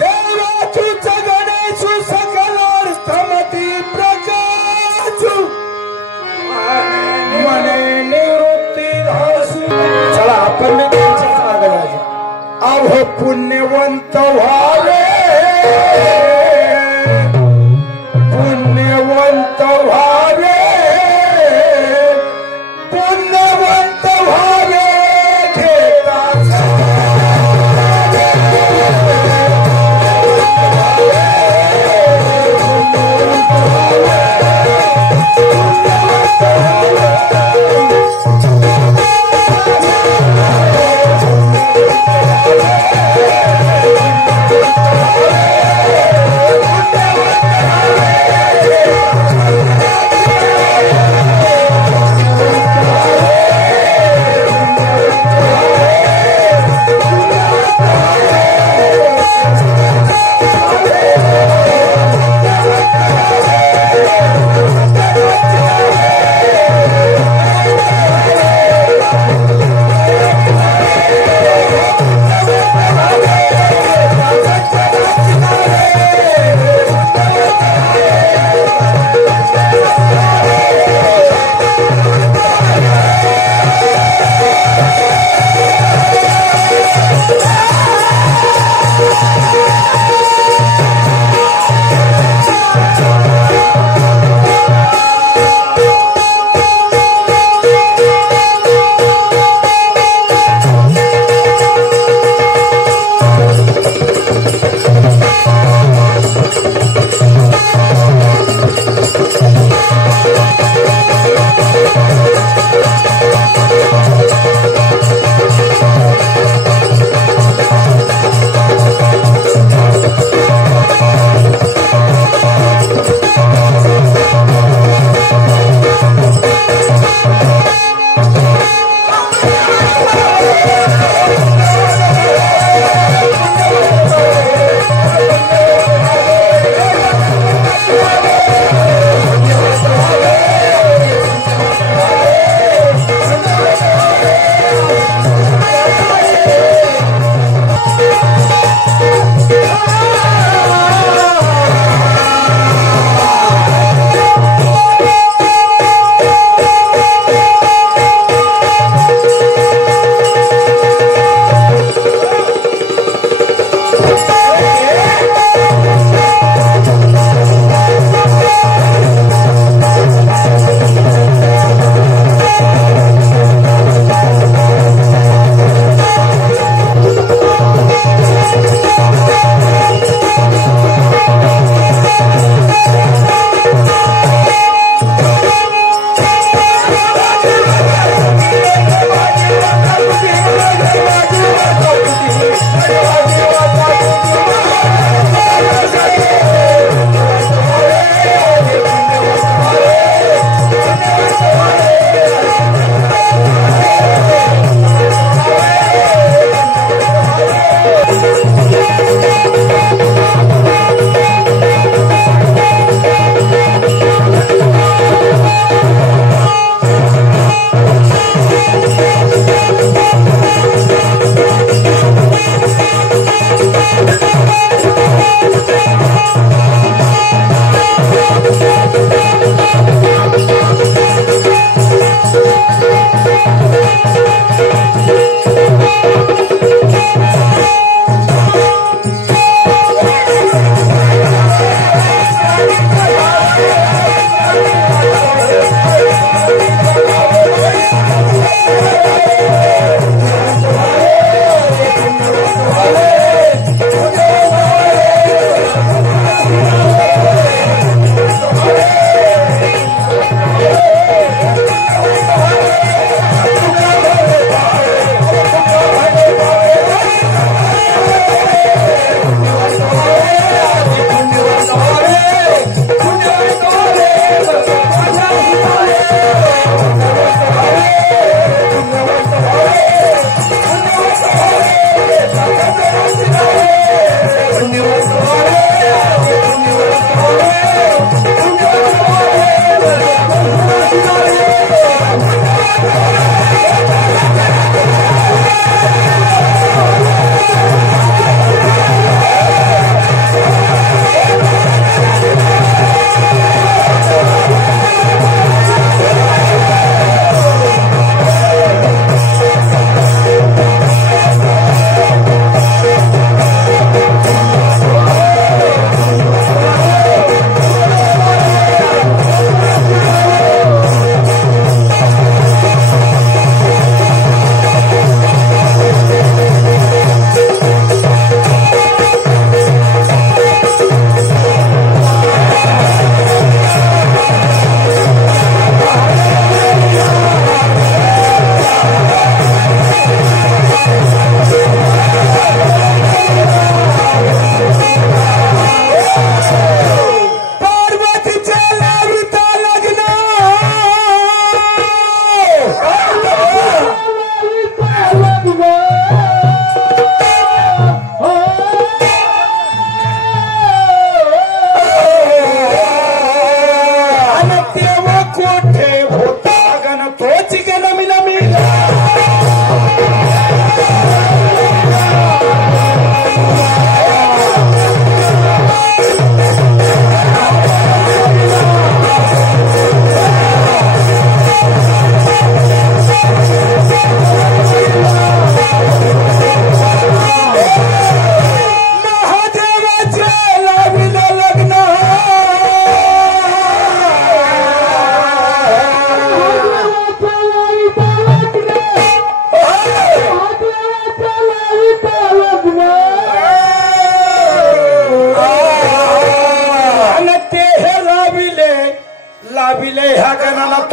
देवाचू गणेशू सकलार्थमती प्रकाशू मने निवृत्ती धासू. चला आपण त्यांच्या मागे अहो पुण्यवंत व्हावे पुण्यवंत व्हावे पुण्यवंत व्हावे घेता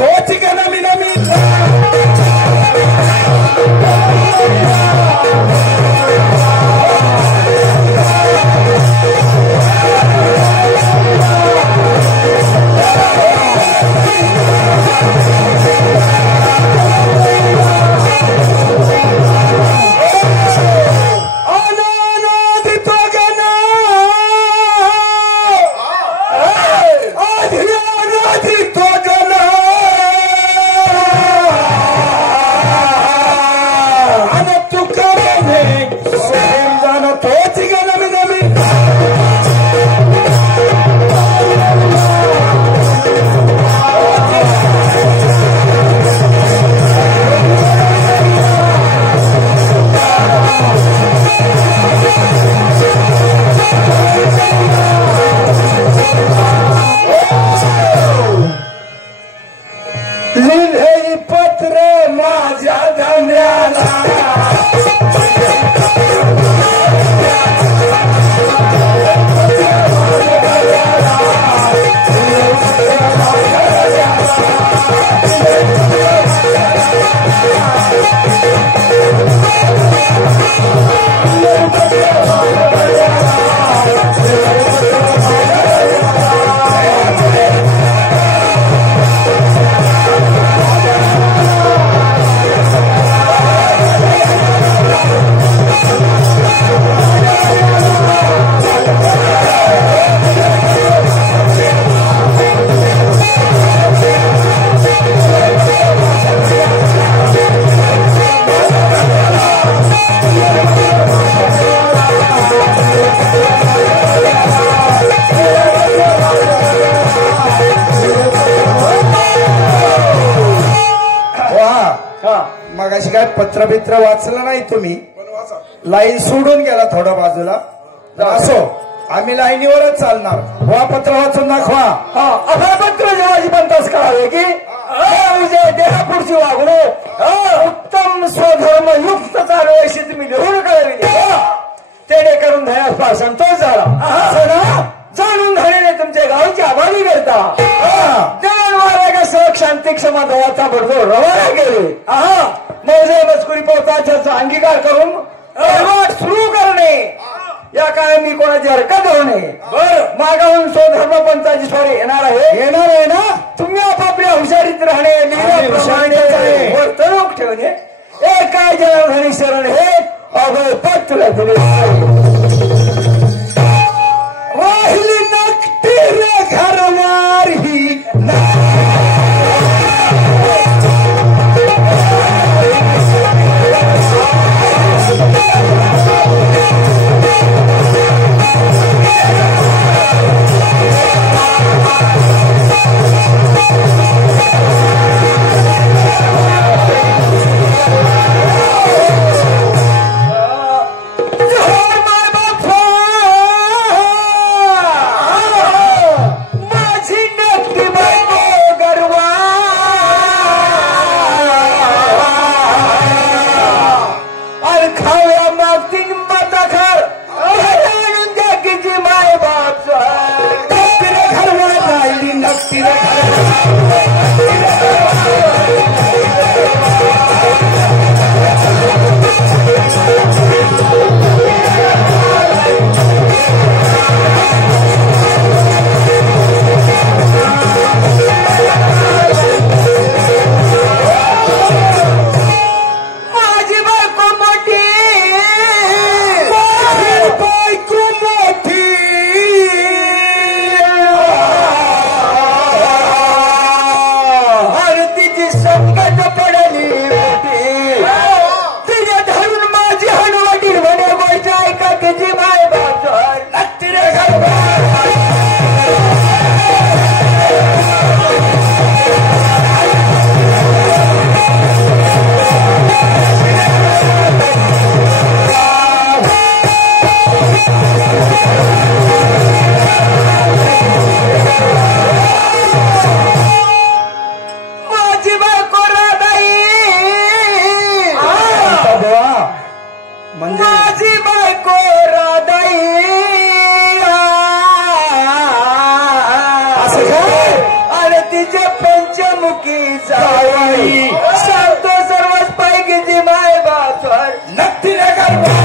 तोच गे नमी नमी लिहिले पत्र माझ्या धन्याला मगाशी काय पत्र बित्र वाचलं नाही तुम्ही लाईन सोडून गेला थोडं बाजूला असो आम्ही लाईनीवरच चालणार वा पत्र वाचून दाखवा असं पत्र जेव्हा पंतास करावे की देहापुढची वागणूक उत्तम स्वधर्म युक्त चालू अशी तुम्ही लिहून कळविली तेने करून धन्यास फार संतोष झाला जाणून झालेले तुमच्या गावची आभारी करता देवाला सहक शांती क्षमा दवाचा बरोबर रवाना केले मौजे मजकुरी पोहोचाच्या अंगीकार करून सुरू करणे या काळी मी कोणाची हरकत होऊ नये मागाहून स्वधर्म पंचाची स्वारी येणार आहे ना तुम्ही आपापल्या हुशारीत राहणे वर्तणूक ठेवणे हे काय जनार्दनी शरण हे अभय पद तुला दिले राहिली नकटी रे घरवार ही जोर जावई सांगतो सर्वच पैकीची माय बापर नक्की रे गरबा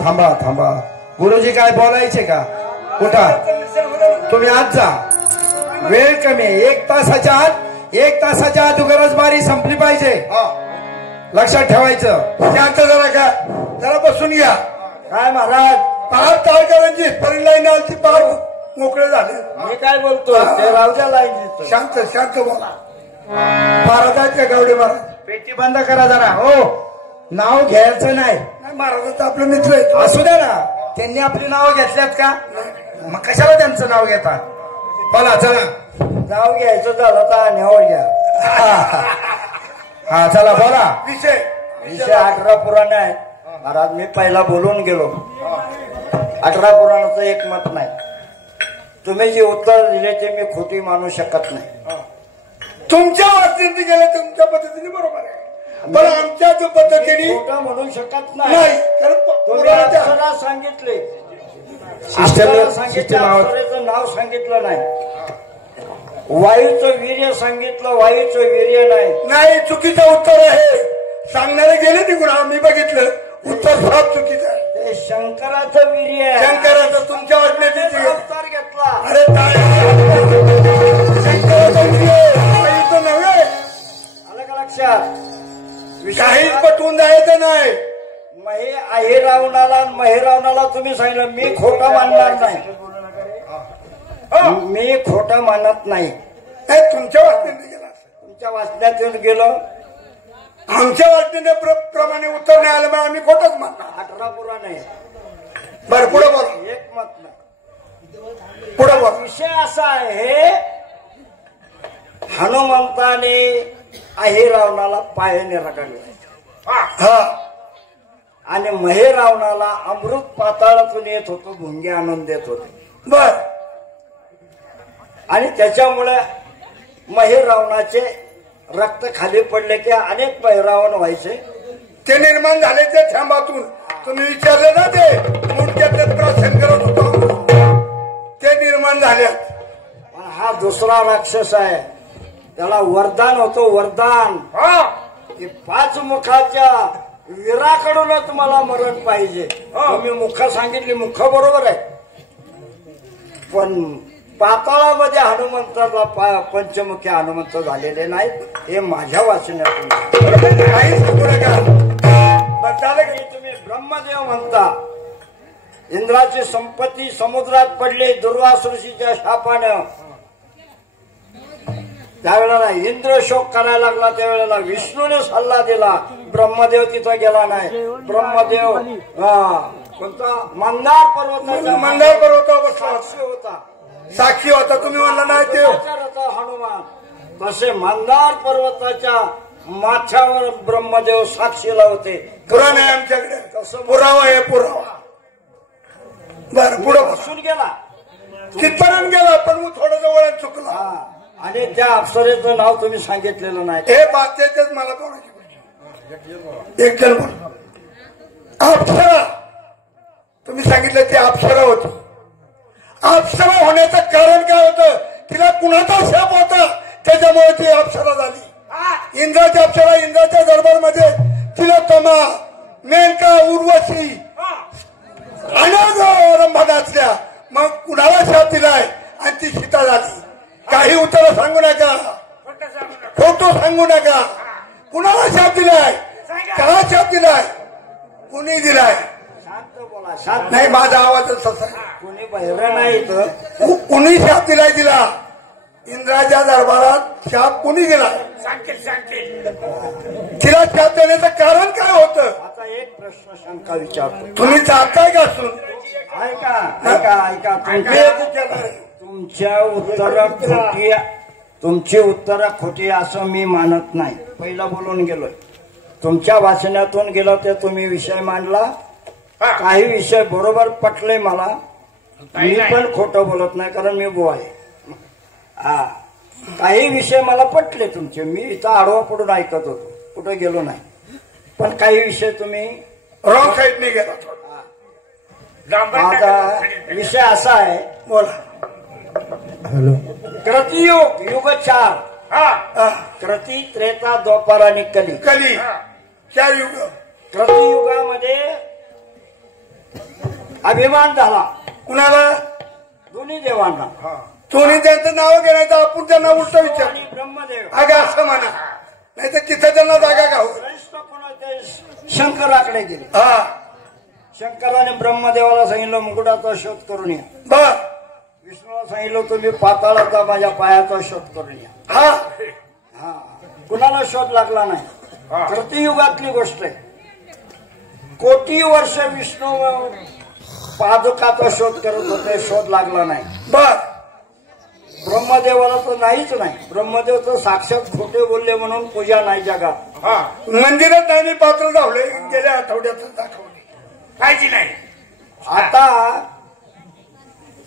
थांबा थांबा गुरुजी काय बोलायचे का कुठं तुम्ही आज जा वेळ कमी आहे 1 तासाच्या आत गरजबारी संपली पाहिजे लक्षात ठेवायचं शांत जरा का जरा बसून घ्या काय महाराज पार तारकरांची पहिली लाईन आलती पार मोकळे झाले मी काय बोलतो ते रावजा लाईन शांत शांत बोला महाराजांच्या गावडे महाराज पेटी बंद करा जरा हो नाव घ्यायचं नाही महाराजांचं आपलं मित्र आहे असू द्या ना त्यांनी आपली नावं घेतल्यात का मग कशाला त्यांचं नाव घेता बोला चला नाव घ्यायचं झालं तर न्यावं घ्या हा चला बोला विषय 18 पुराण आहे महाराज मी पहिला बोलून गेलो 18 पुराणाचं एक मत नाही तुम्ही जे उत्तर दिले ते मी खोटी मानू शकत नाही तुमच्या वाचनेने गेले तुमच्या पद्धतीने बरोबर आहे पण आमच्या जो पद्धतीने खोटा म्हणू शकत नाही तुम्ही अक्षरा सांगितले नाव सांगितलं नाही वायूचं वीर्य सांगितलं वायूचं वीर्य नाही चुकीचं उत्तर आहे सांगणारे गेले तिकडून आम्ही बघितलं उत्तर फार चुकीचं आहे ते शंकराचं वीर्य आहे शंकराचं तुमच्या वाचण्याचे अवतार घेतला अरे शंकराचं वीर्य नव्हे आलं का लक्षात काहीच पटवून जायचं नाही महेरावणाला तुम्ही सांगितलं मी खोटा मानणार नाही मी खोटा मानत नाही तुमच्या वाचण्याने गेला तुमच्या वाचण्यात येऊन गेलो आमच्या वाचण्याने प्रमाणे उत्तर नाही आलं मग आम्ही खोटच मानणार 18 पुराण आहे बरं पुढे बोला एक मत नाही पुढे बोला विषय असा आहे हनुमंताने रावणाला पायाने रगडला आणि महेरावणाला अमृत पाताळातून येत होतो भुंगे आणून देत होते बर आणि त्याच्यामुळे महेरावणाचे रक्त खाली पडले की अनेक महेरावण व्हायचे ते निर्माण झाले ते थांबातून तुम्ही विचारले ना ते मुंडक्यातले प्राशन करत होतो ते निर्माण झाले पण हा दुसरा राक्षस आहे त्याला वरदान होतं वरदान की 5 मुखाच्या वीराकडूनच मला मरण पाहिजे तुम्ही मुख सांगितली मुख बरोबर आहे पण पाताळामध्ये हनुमंताला पंचमुखी हनुमंत झालेले नाहीत, हे माझ्या वाचण्यातून. काही सांगू नका. बघायला की तुम्ही ब्रह्मदेव म्हणता, इंद्राची संपत्ती समुद्रात पडली दुर्वास ऋषीच्या शापानं. त्यावेळेला इंद्र शोक करायला लागला, त्यावेळेला विष्णूने सल्ला दिला, ब्रह्मदेव तिथं गेला नाही. ब्रह्मदेव कोणता मंदार पर्वतावर साक्षी होता. साक्षी होता, तुम्ही म्हणला नाही देव हनुमान. तसे मंदार पर्वताच्या माथ्यावर ब्रह्मदेव साक्षीला होते. पुराण आहे आमच्याकडे, पुरावा आहे पुरावा. बरं पुढे बसून गेला कितपर्यंत गेला, पण मग थोडं जवळ चुकला. आणि त्या अप्सरेचं नाव तुम्ही सांगितलेलं नाही. हे बाच्याच मला बोलायची एक जण अप्सरा तुम्ही सांगितलं ती अप्सरा होती. अप्सरा होण्याचं कारण काय होतं, तिला कुणाचा शाप होता त्याच्यामुळे ती अप्सरा झाली. इंद्राची अप्सरा, इंद्राच्या दरबारमध्ये तिला तमा, मेनका, उर्वशी अनेक रंभा नाचल्या. मग कुणाला शाप दिलाय आणि ती सीता झाली. काही उत्तर सांगू नका, खोटं सांगू नका. कुणाला शाप दिलाय, का शाप दिलाय, कुणी दिलाय? शांत बोला, शांत. नाही माझा आवाजच तसा. कोणी बहिरं नाही तर कुणी शाप दिलाय तिला? इंद्राच्या दरबारात शाप कुणी दिलाय? तिला शाप देण्याचं कारण काय होतं? आता एक प्रश्न शंका विचारतो. तुम्ही जाताय का असून? ऐका ऐका ऐका, तुमच्या उत्तर खोटी, तुमची उत्तर खोटी असं मी मानत नाही. पहिला बोलून गेलोय, तुमच्या वाचनातून गेलो ते तुम्ही विषय मांडला. काही विषय बरोबर पटले मला, मी पण खोटं बोलत नाही कारण मी बुवा आहे. काही विषय मला पटले तुमचे, मी इथं आडवा पडून ऐकत होतो, कुठे गेलो नाही. पण काही विषय तुम्ही रॉंग साईडने गेला. आता विषय असा आहे, बोला. क्रतियुग, युग 4, क्रती, त्रेता, द्वापार आणि कली. कली 4 युग. क्रतियुगामध्ये अभिमान झाला कुणाला? दोन्ही देवांना. दोन्ही त्यांचं नाव घेण्याचं, आपण त्यांना उलट विचार. आणि ब्रह्मदेव अगं असं म्हणा, नाही तर तिथं त्यांना जागा गाव. शंकराकडे गेले. शंकराने ब्रह्मदेवाला सांगितलं मुकुटाचा शोध करून या. बर. विष्णूला सांगितलं तुम्ही पाताळाचा माझ्या पायाचा शोध करून या. कुणाला शोध लागला नाही. क्रतियुगातली गोष्ट आहे. कोटी वर्ष विष्णू पादुकाचा शोध करत होते, शोध लागला नाही. बर. ब्रह्मदेवाला तर नाहीच नाही. ब्रह्मदेव तर साक्षात खोटे बोलले म्हणून पूजा नाही जगात. मंदिरात नाही पात्र धावले, गेल्या आठवड्यातच दाखवले पाहिजे नाही. आता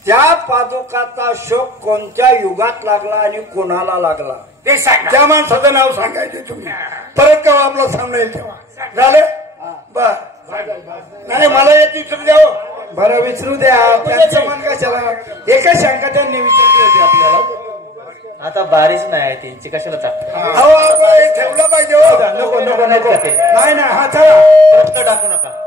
त्या पादुकाचा शोक कोणत्या युगात लागला आणि कोणाला लागला ते सांगा. त्या माणसाचं नाव सांगायचे तुम्ही. परत केव्हा आपला सामना येईल तेव्हा झालं. बर. नाही मला एक विचारू द्यावं. बरं विचारू द्या. त्यांचं मन कशाला, एकच शंका त्यांनी विचारली होती आपल्याला. आता बारीच नाही त्यांची, कशाला ठेवलं पाहिजे. नको नको नको, नाही नाही. हा चला टाकू नका.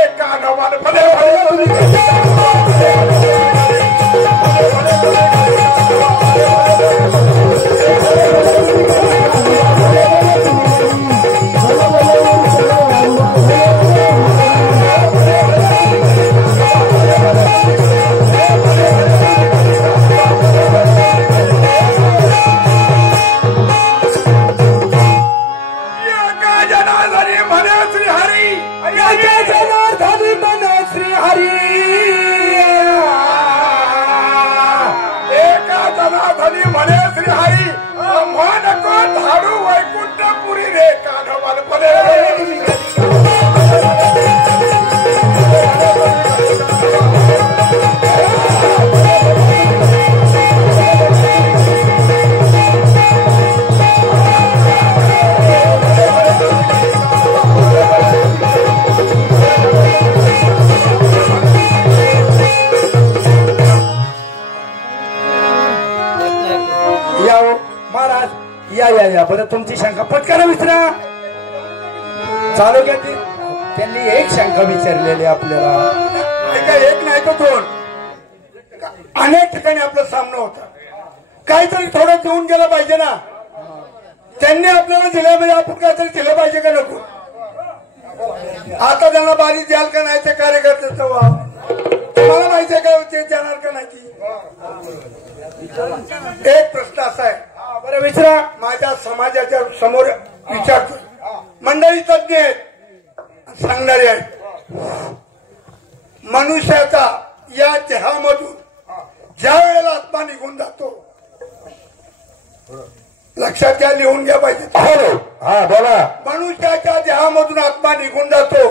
रे कानवान भले बरं तुमची शंका पटकन विचारा. चालू घ्या. त्यांनी एक शंका विचारलेली आपल्याला. एक नाही तर दोन. अनेक ठिकाणी आपला सामना होता. काहीतरी थोडं देऊन गेलं पाहिजे ना. त्यांनी आपल्याला दिलं म्हणजे आपण काहीतरी दिलं पाहिजे का नको. आता त्यांना बारी द्याल का नाही ते कार्यकर्त्याचं वा तुम्हाला माहिती आहे का ते देणार का नाही. एक प्रश्न असा आहे. बरं विचारा. माझ्या समाजाच्या समोर विचारतो. मंडळी तज्ञ आहेत सांगणारे आहेत. मनुष्याचा या देहामधून ज्या वेळेला आत्मा निघून जातो लक्षात घ्या लिहून घ्या पाहिजे. हा बोला. मनुष्याच्या देहामधून आत्मा निघून जातो.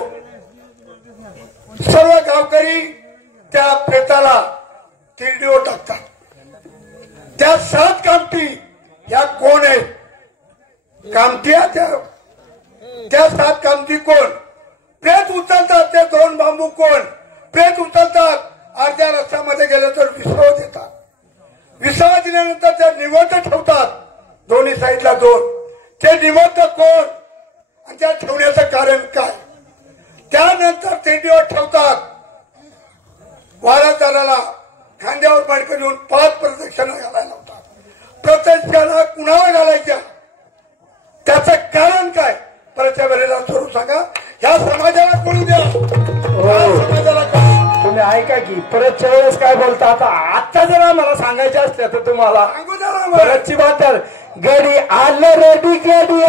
सर्व गावकरी त्या प्रेताला तिरडीवर टाकतात. त्या 7 कामठी या कोण आहेत. कामठी त्या 7 कामठी कोण. प्रेत उचलतात ते 2 बांबू कोण. प्रेत उचलतात अर्ध्या रस्त्यामध्ये गेले तर विसावा देतात. विसावा दिल्यानंतर त्या निवड ठेवतात. दोन्ही साईडला 2. ते निवड कोण आणि त्या ठेवण्याचं कारण काय. त्यानंतर तिरडीवर ठेवतात. वारसदाराला खांद्यावर मडकं देऊन 5 प्रदक्षिणा घालायला लावतात. प्रदक्षिणा कुणाला घालायच्या त्याचं कारण काय परतच्या वेळेला जरूर सांगा. ह्या समाजाला कळू द्या. समाजाला तुम्ही ऐका की परतच्या वेळेस काय बोलता. आता जर आम्हाला सांगायचं असल्या तर तुम्हाला सांगू द्या. परतची बात तर गडी आलं रेडी गडी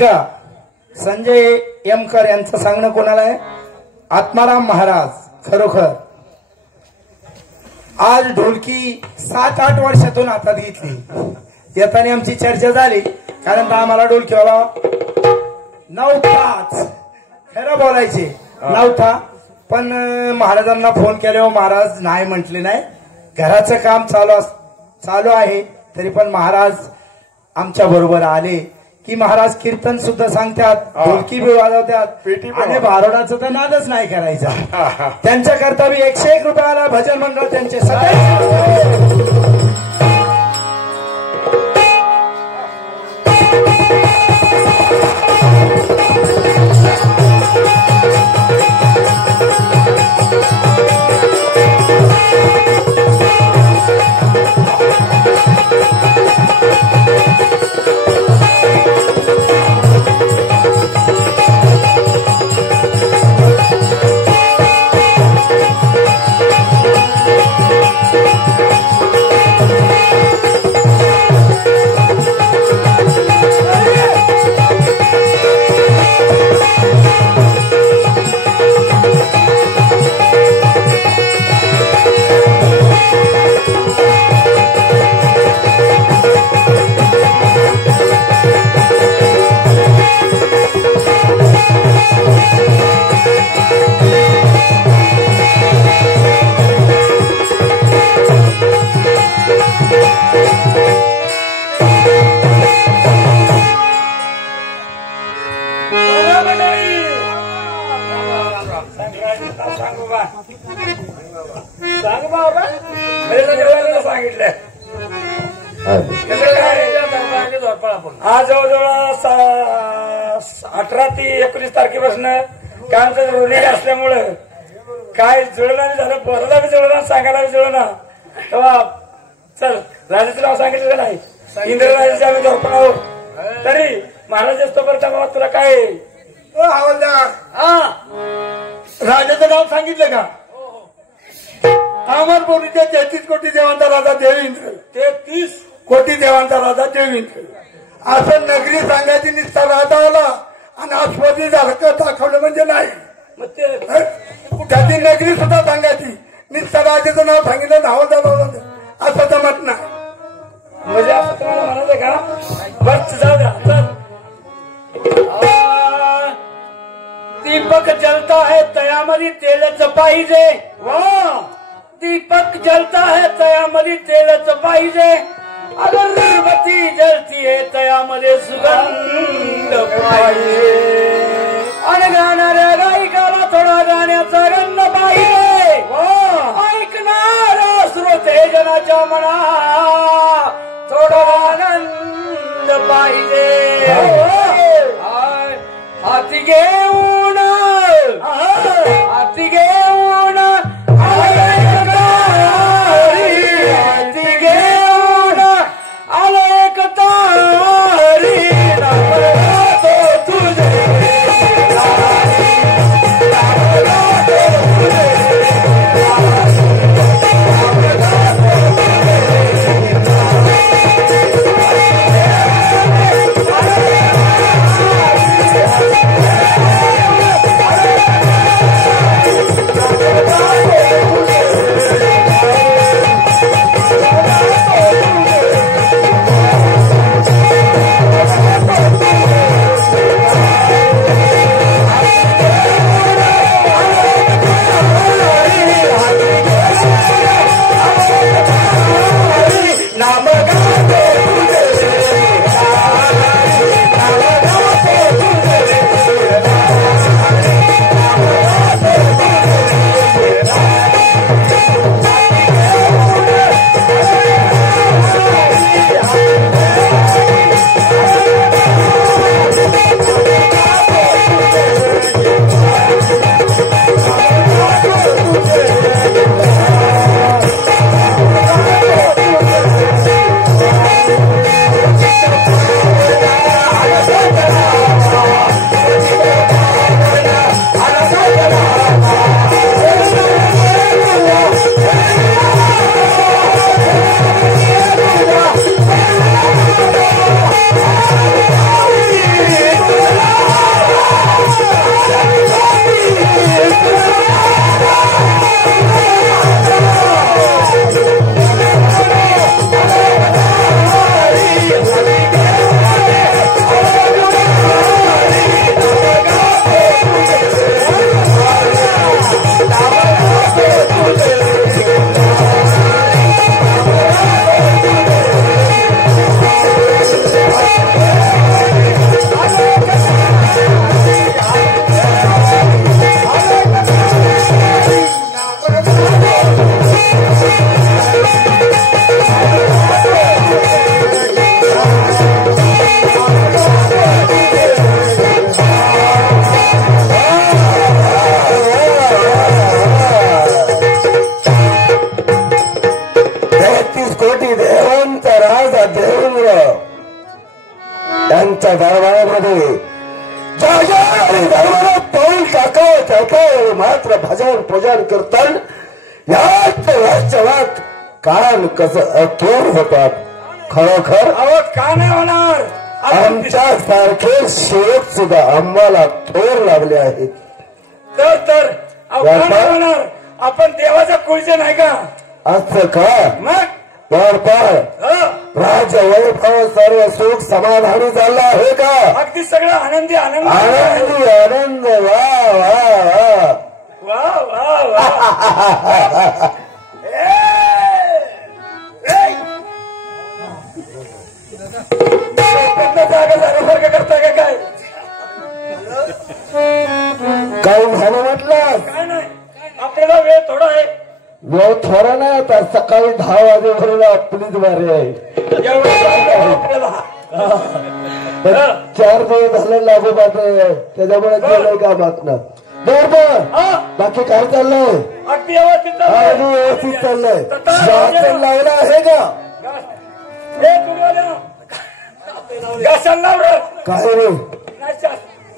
ऐका, संजय यमकर यांचं सांगणं कोणाला आहे? आत्माराम महाराज खरोखर आज ढोलकी 7-8 वर्षातून हातात घेतली. येताना आमची चर्चा झाली, कारण आम्हाला ढोलकीवाला नव्हताच, खरं बोलायचे नव्हता. पण महाराजांना फोन केल्यावर महाराज नाही म्हटले नाही. घराचं काम चालू आहे, तरी पण महाराज आमच्या बरोबर आले की महाराज कीर्तन सुद्धा सांगतात, ढोलकी बी वाजवतात आणि भारोडाचं तर नादच नाही करायचा. त्यांच्या करता बी 101 रुपयाला भजन मंडळ त्यांचे सदैव. आज जवळजवळ 18 ते 19 तारखेपासून काम ऋणी असल्यामुळं काय जुळलं नाही झालं, बोलायला बी जुळलं ना, सांगायला बी जुळलं ना. तेव्हा चल राजाचं नाव सांगितलं नाही, इंद्रराजाचे आम्ही झोपण आहोत. तरी महाराज असतोपर्यंत बाबा तुला काय हवालदार, राजाचं नाव सांगितलं का? अमरपुरीच्या 33 कोटी देवांचा राजा देवेंद्र, 33 कोटी देवांचा राजा देवेंद्र असं नगरी सांगायची निस्ता राजा आला आणि आस्वादी झालं का दाखवलं म्हणजे नाही. मग ते त्याची नगरी सुद्धा सांगायची, निस्ता राजाचं नाव सांगितलं हवालदार असं जमत नाही. म्हणजे असं तुम्हाला म्हणायचं का? बस जाऊ द्या. दीपक जलता है तयामध्ये तेलच पाहिजे. वा, दीपक जलता है तयामध्ये तेलच पाहिजे. अगरबत्ती जलती है तयामध्ये सुगंध पाहिजे. आणि गाणाऱ्या गायिकाला थोडा गाण्याचा गंध पाहिजे. ऐकणारा श्रोते जनाच्या मना थोडा आनंद पाहिजे. हाती घेऊन हाती घेऊन हाती घेऊन आलं एक तारी तुझे एका मात्र भजन पूजन कीर्तन याच वाट कान कसं अथोर होतात. खरोखर अहो का नाही होणार. आमच्या सारखे शेत सुद्धा आम्हाला थोर लागले आहेत. तर अहो का नाही होणार. आपण देवाच्या कुळचे नाही का. असं का मग वारपार राज्य वैभव सर्व सुख समाधानी चाललं आहे का. अगदी सगळं आनंदी आनंद आनंदी आनंद. वा वा वा वा वा जागा जाण्यासारखं करताय का काय. काय झालं म्हटलं. काय नाही आपल्याला वेळ थोडा आहे. वेळ थोडा नाही आता सकाळी 10 वाजेपर्यंत आपलीच बारी आहे. आपल्याला 4 दिवस झाले लागू बात त्याच्यामुळे गेलंय का बातनं. बरोबर बाकी काय चाललंय. अगदी व्यवस्थित अगदी व्यवस्थित चाललंय. शासन लावलं आहे का. घासाला लावलं काय रे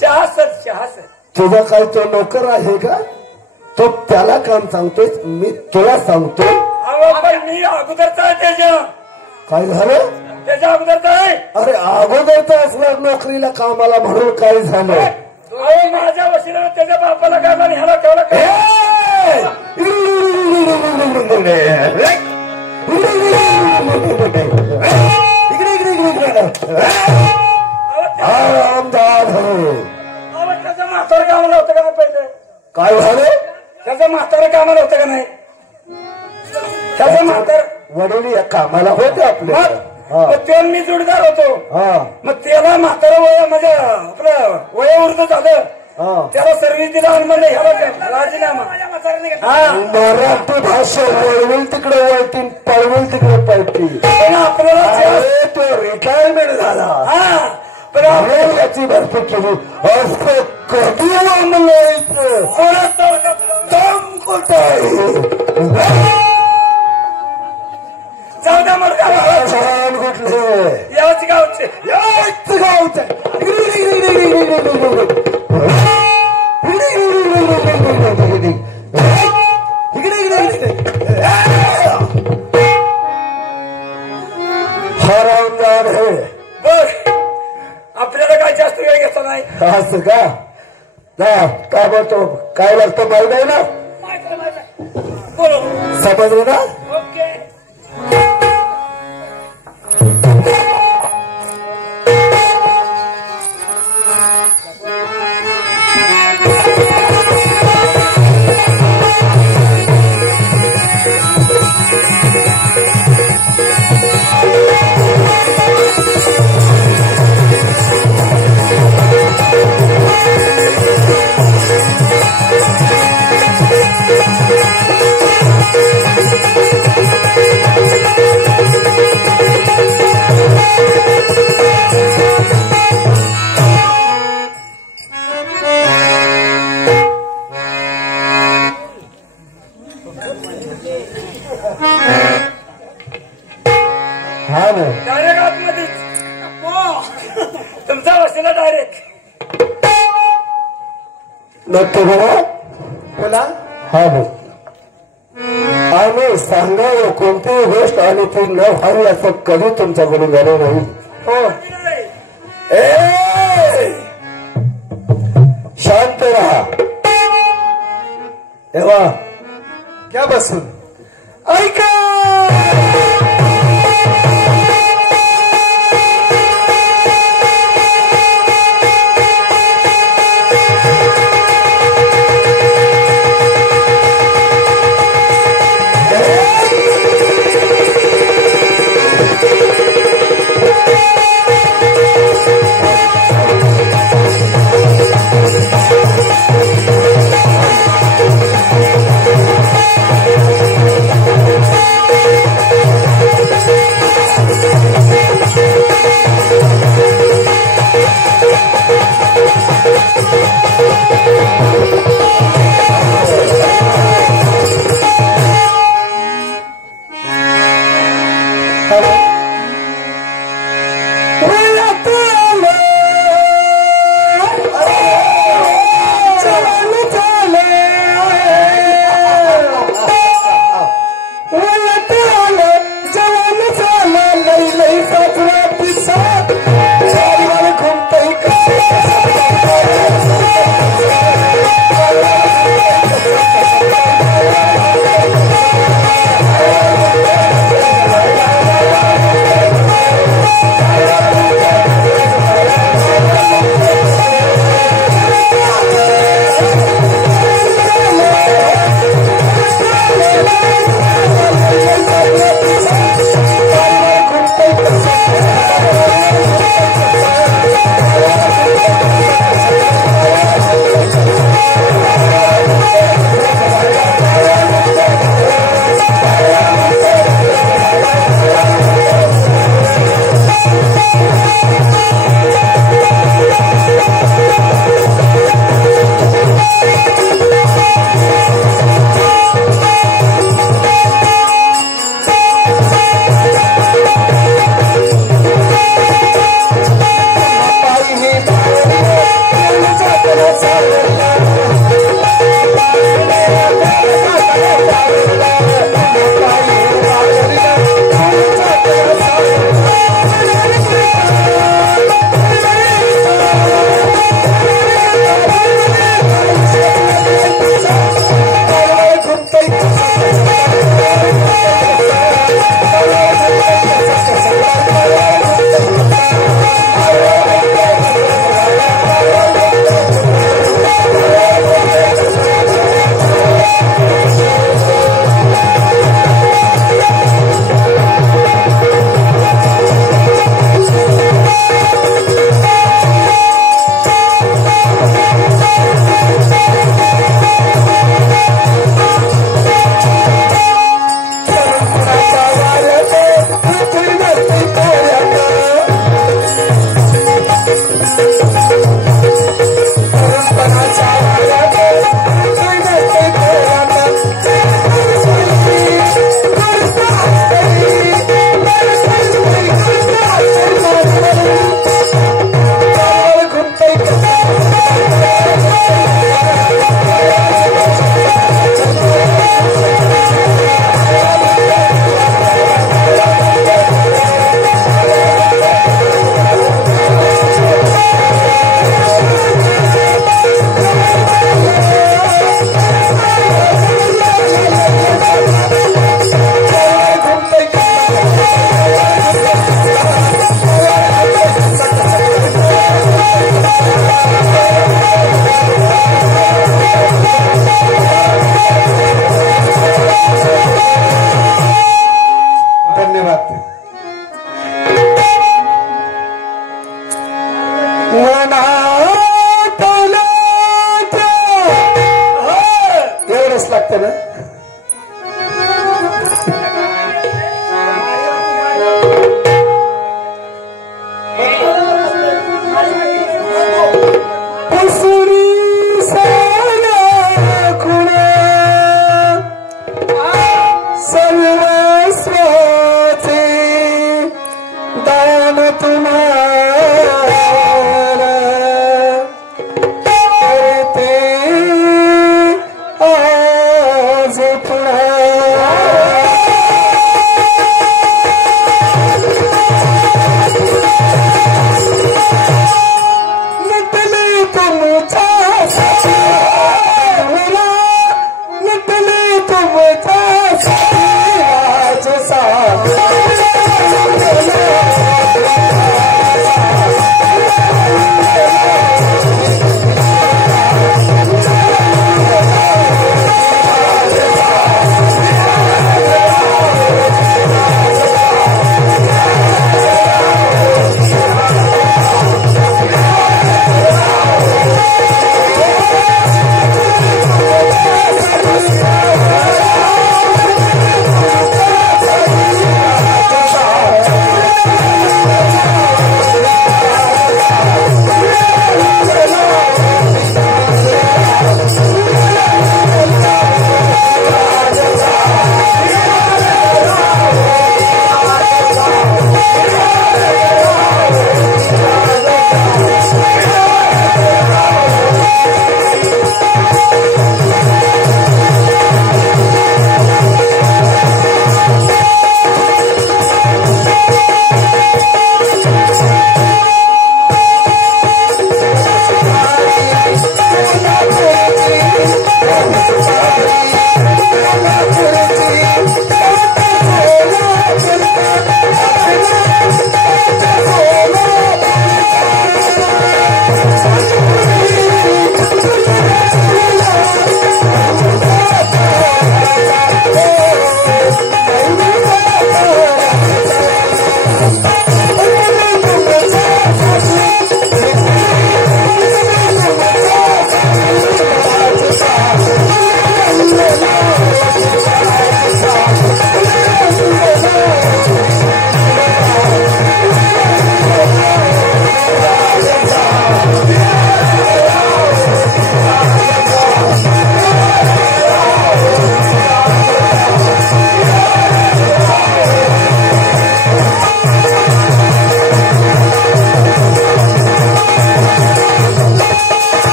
शहासर तुझा काय तो नोकर आहे का. तो त्याला काम सांगतोय मी तुला सांगतो. अहो पण मी अगोदरचा आहे काय झालं. त्याच्या अगोदरचा आहे. अरे अगोदरचा असणार नोकरीला कामाला म्हणून काय झालं. अहो माझ्या वशिला त्याच्या बापाला काय आणि ह्याला ठेवला काय. त्याचं म्हातारं कामाला होतं का नाही पहिले. काय झालं. त्याचं म्हातारं कामाला होतं का नाही. त्याचं म्हातारं वडील या कामाला होते आपले. मग तेव्हा मी जोडदार होतो. मग त्याला म्हातारं वय म्हणजे आपलं वयोवृद्ध झालं. त्याला सर्व्हिस दिला म्हणजे ह्याला राजीनामा. मराठी भाषा वळवेल तिकडे वळतील पळवेल तिकडे पळतील. पण आपल्याला तो रिटायरमेंट झाला. पण आपण याची भरती केली असं कधी म्हणायचं. दम कुठे जाऊ द्या मग छान कुठले याच गावचे हरामदार हे. बर आपल्याला काय जास्त वेळ घेतला नाही. असं का ना काय बोलतो काय लागतं माहिती आहे ना. बोलो समजलं ना. ओके हा ना डायरेक्ट आतमध्ये तुमचा वशिला डायरेक्ट नक्की बघा बोला. हा भाऊ आम्ही सांगावं कोणतीही गोष्ट आणि ती न व्हावी असं कधी तुमच्याकडून झालं नाही. हो शांत रहा. तेव्हा क्या बसून ऐका.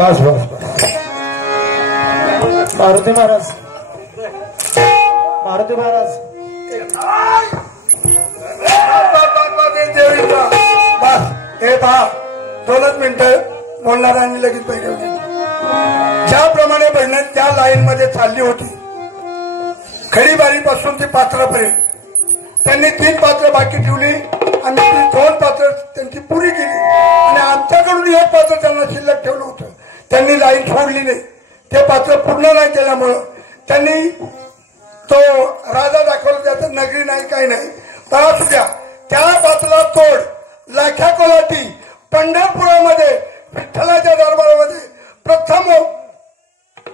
बस बस बस. मारुती महाराज, मारुती महाराज, बस हे पहा, 2च मिनिटं बोलणार आणि लगेच पहिले. ज्याप्रमाणे बहिणी त्या लाईन मध्ये चालली होती, खडीबारीपासून ती पात्रापर्यंत त्यांनी 3 पात्र बाकी ठेवली आणि ती 2 पात्र त्यांची पुरी केली आणि आमच्याकडून 1 पात्र त्यांना शिल्लक ठेवलं होतं. त्यांनी लाईन सोडली नाही. ते पात्र पूर्ण नाही केल्यामुळं त्यांनी तो राजा दाखवला. त्याचं नगरी नाही काही नाही. तर असू द्या, त्या पात्राला तोड लाख्या कोलाटी पंढरपुरामध्ये विठ्ठलाच्या दरबारामध्ये प्रथम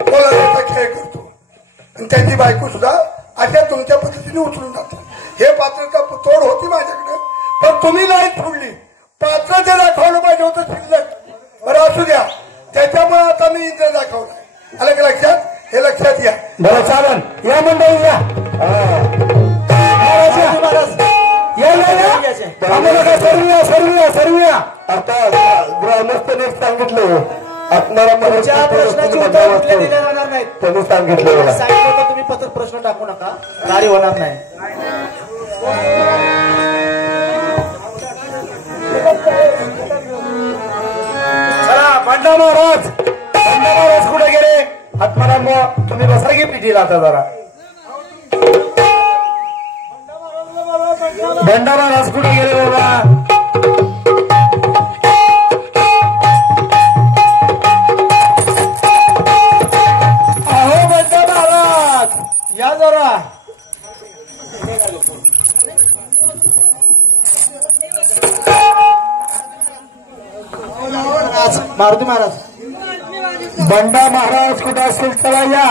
कोलाट्याचा खेळ करतो आणि त्यांची बायको सुद्धा अशा तुमच्या पद्धतीने उचलून जातात. हे पात्रचा तोड होती माझ्याकडे, पण तुम्ही लाईन सोडली. पात्र ते दाखवलं पाहिजे होतं शिल्लक. बरं असू द्या, त्याच्यामुळे आता मी इंद्र दाखवलाय. आलं का लक्षात? हे लक्षात घ्या. बरं चालन. या मंडळी या. महाराज या या या. आम्हाला काय सर्व सर्व सर्व. आता ग्रामस्थांनी सांगितलं तुमच्या प्रश्नाची उत्तर कुठले दिले जाणार नाहीत. त्यांनी सांगितलं सांगितलं तर तुम्ही पत्र प्रश्न टाकू नका, कार्य होणार नाही. चला बंडा महाराज, बंडा महाराज कुठे गेले? आत्माराम तुम्ही बसा की पिढीला आता जरा. बंडा महाराज कुठे गेले बाबा? अहो बंडा महाराज या जरा. मारुती महाराज, बंडा महाराज कुठे असतील चला या.